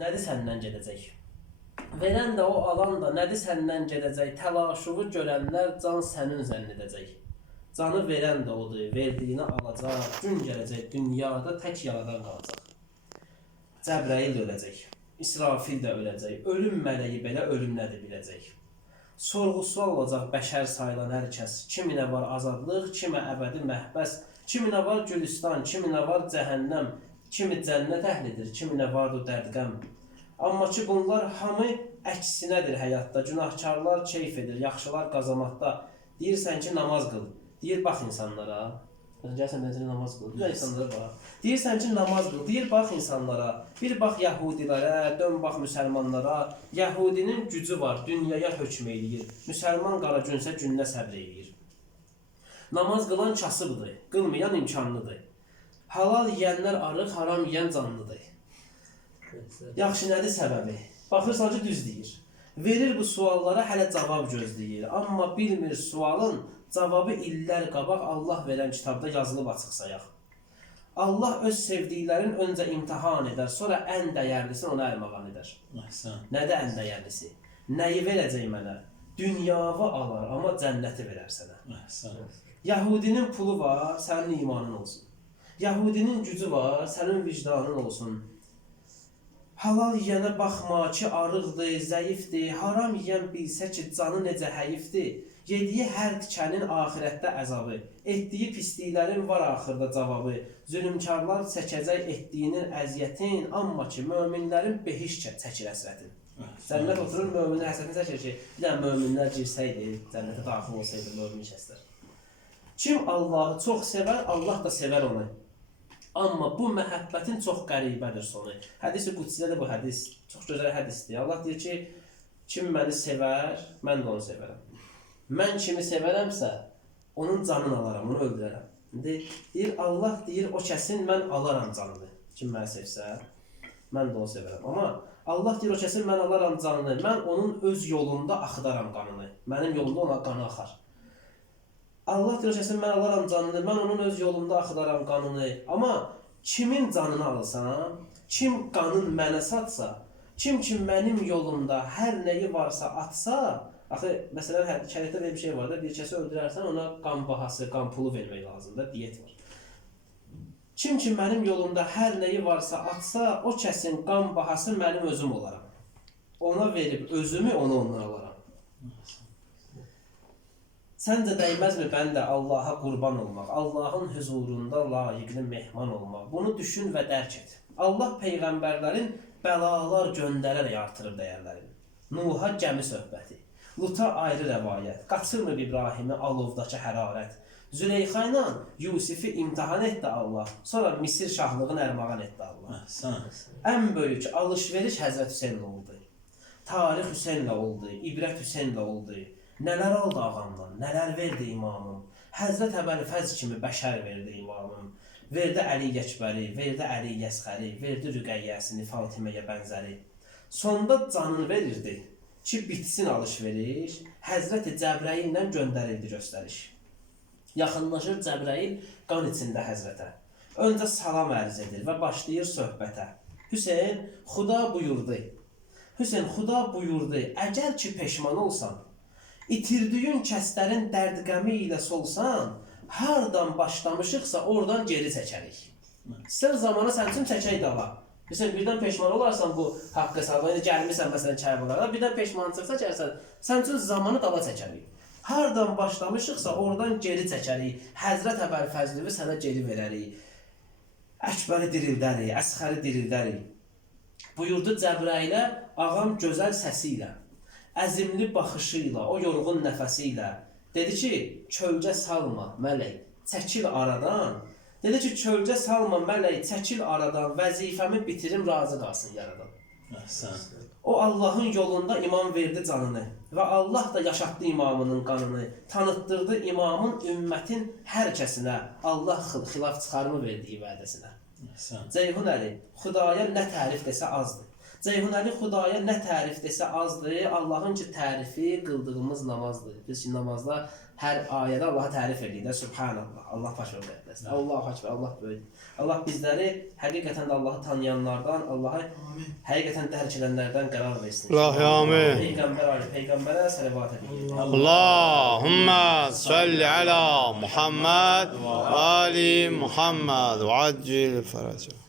nədir səndən gedəcək? Verən də o, alan da nədir səndən gedəcək? Təlaşuvu görənlər can sənin zənn edəcək. Canı verən də odur, verdiyini alacaq. Gün gələcək, dünyada tək yaradan qalacaq. Cəbrəil də öləcək, İsrafil də öləcək. Ölüm mələyi belə ölüm nədir biləcək. Sorğu-sual olacaq bəşər sayılan hər kəs. Kiminə var azadlıq, kimə əbədi məhbəs, kiminə var gülüstan, kiminə var cəhənnəm, kimi cənnət əhlidir, kiminə vardır dərdqəm. Amma ki bunlar hamı əksinədir həyatda. Günahkarlar keyf edir, yaxşılar qazamatda. Deyirsən ki namaz qıl. Deyir bax insanlara. Gəlsən məncə namaz qıl. Deyir insanlara bax. Deyirsən ki namaz qıl. Deyir bax insanlara. Bir bax Yahudilərə, dön bax müsəlmanlara. Yahudinin gücü var, dünyaya hökm eləyir. Müsəlman qara günsə gününə səbr eləyir. Namaz qılan kasıbdır, qılmayan imkanlıdır. Halal yeyənlər arıq, haram yeyən canlıdır. Yaxşı nədir səbəbi? Baxırsan ki düz deyir. Verir bu suallara hələ cavab gözləyir. Amma bilmir sualın cavabı illər qabaq Allah verən kitabda yazılıb açıq sayaq. Allah öz sevdiklərin öncə imtihan edər, sonra ən dəyərlisini ona ərmağan edər. Nədir ən dəyərlisi? Nəyi verəcək mənə? Dünyavı alar, amma cənnəti verər sənə. Yahudinin pulu var, sənin imanın olsun. Yahudinin gücü var, sənin vicdanın olsun. Halal yiyənə baxma ki, arıqdır, zəifdir. Haram yiyən bilsə ki, canı necə həyifdir. Yediyi hər tikənin axirətdə əzabı. Etdiyi pisliklərin var axırda cavabı. Zülümkarlar çəkəcək etdiyinin əziyyətin, amma ki, möminlərin behiş çəkir əsrətin. Cənnət oturur, möminin həsrətini çəkir ki, bir dənə möminlər girsəydi, cənnətə daxil olsaydı mömin kəslər. Kim Allahı çox sevər, Allah da sevər onu. Amma bu məhəbbətin çox qəribədir sonu. Hədis-i Qudsidə də bu hədis, çox gözəl hədisdir. Allah deyir ki, kim məni sevər, mən də onu sevərəm. Mən kimi sevərəmsə, onun canını alaram, onu öldürərəm. Deyir, Allah deyir, o kəsin mən alaram canını. Kim məni sevsə, mən də onu sevərəm. Amma Allah deyir, o kəsin mən alaram canını, mən onun öz yolunda axıdaram qanını. Mənim yolumda ona qanı axar. Allah deyir, o kəsin mən alaram canını, mən onun öz yolunda axıdaram qanını. Amma kimin canını alsam, kim qanın mənə satsa, kim mənim yolumda hər nəyi varsa atsa, axı, məsələn, şəriətdə belə bir şey var da, bir kəsi öldürərsən, ona qan bahası, qan pulu vermək lazımdır, diyet var. Kim mənim yolumda hər nəyi varsa atsa, o kəsin qan bahası mənim özüm olaram. Ona verib özümü, onu ondan alaram. Səncə dəyməzmi bəndə Allaha qurban olmaq, Allahın huzurunda layiqli mehman olmaq? Bunu düşün və dərk et. Allah peyğəmbərlərin bəlalar göndərərək artırır dəyərlərini. Nuh'a gəmi söhbəti, Lut'a ayrı rəvayət, qaçırmır İbrahimi alovdakı hərarət. Züleyxa ilə Yusifi imtihan etdi Allah, sonra Misir şahlığını ərmağan etdi Allah. Ən böyük alış-veriş Həzrət Hüseynlə oldu. Tarix Hüseynlə oldu, ibrət Hüseynlə oldu. Nələr aldı ağamdan, nələr verdi imamım. Həzrət Əbəlfəz kimi bəşər verdi imamım. Verdi Əli Yəkbəri, verdi Əli Yəsxəri, verdi Rüqəyyəsini, Fatiməyə bənzəri. Sonda canını verirdi ki, bitsin alış-veriş, Həzrəti Cəbrəil ilə göndərildi göstəriş. Yaxınlaşır Cəbrəil qan içində Həzrətə. Öncə salam ərz edir və başlayır söhbətə. Hüseyn, Xuda buyurdu. Hüseyn, Xuda buyurdu, əgər ki peşman olsan, İtirdiyin kəslərin dərd-qəmi ilə solsan, hardan başlamışıqsa oradan geri çəkərik. İstər zamana sən üçün çəkək dala. Məsələn, birdən peşman olarsan bu haqq hesabına, gəlmirsən məsələn Kərbəlayıra, birdən peşman çıxsa gəlsən, sən üçün zamanı dala çəkərik. Hardan başlamışıqsa oradan geri çəkərik. Həzrət Əbəlfəzlivi sənə geri verərik. Əkbəri dirildərik, Əsxəri dirildərik. Buyurdu Cəbrəilə, ağam gözəl səsi ilə, əzimli baxışı ilə, o yorğun nəfəsi ilə. Dedi ki, kölgə salma mələk, çəkil aradan. Dedi ki, kölgə salma mələk, çəkil aradan, vəzifəmi bitirim, razı qalsın yaradan. O Allahın yolunda imam verdi canını və Allah da yaşatdı imamının qanını, tanıtdırdı imamın ümmətin hər kəsinə, Allah xilaf çıxarmı verdiyi vədəsinə. Ceyhun Əli, Xudaya nə tərif desə azdır. Ceyhunəli Xudaya nə tərif desə azdır, Allahın ki tərifi qıldığımız namazdır. Biz ki namazda hər ayədə Allaha tərif edirik də, Subhanallah, Allah baş öldürməsin. Allahu Akbar, Allah böyük. Allah bizləri həqiqətən də Allahı tanıyanlardan, Allahı həqiqətən dərk edənlərdən qərar versin. Amin. Peyğəmbərə sələvat edirik. Allahümme salli ala Muhammed ve ali Muhammed ve accil feraca.